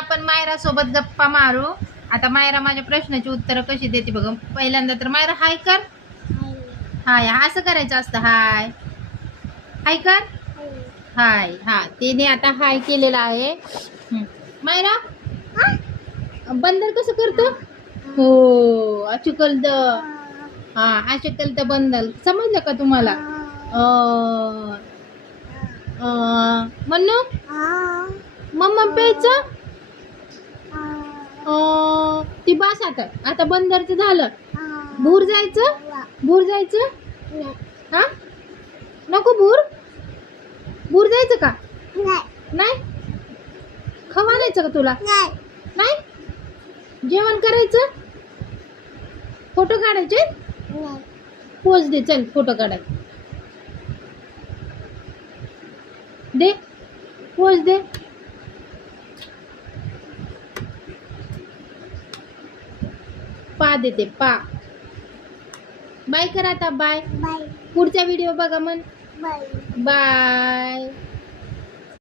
आपण मायरा सोबत गप्पा मारू. आता मायरा माझ्या प्रश्नाची उत्तरं कशी देते बघ. पहिल्यांदा तर मायरा हाय कर. हाय असं करायचं असतं. हाय हाय कर. हाय. हा तिने आता हाय केलेला आहे. मायरा बंदर कसं करतं? हो अचुकल द. हा अचुकल द बंदर. समजलं का तुम्हाला? म्हणू मम्मा प्यायचं. ती बास आता. आता बंदरचं झालं. भूर जायचं. भूर जायचं. हा नको भूर. भूर जायचं का? नाही. खवा आणायचं का तुला? नाही. जेवण करायचं. फोटो काढायचे. पोज दे. चल फोटो काढाय दे. पोज दे. पा देते पा. बाय कर आता. बाय. पुढचा व्हिडिओ बघा म्हण. बाय.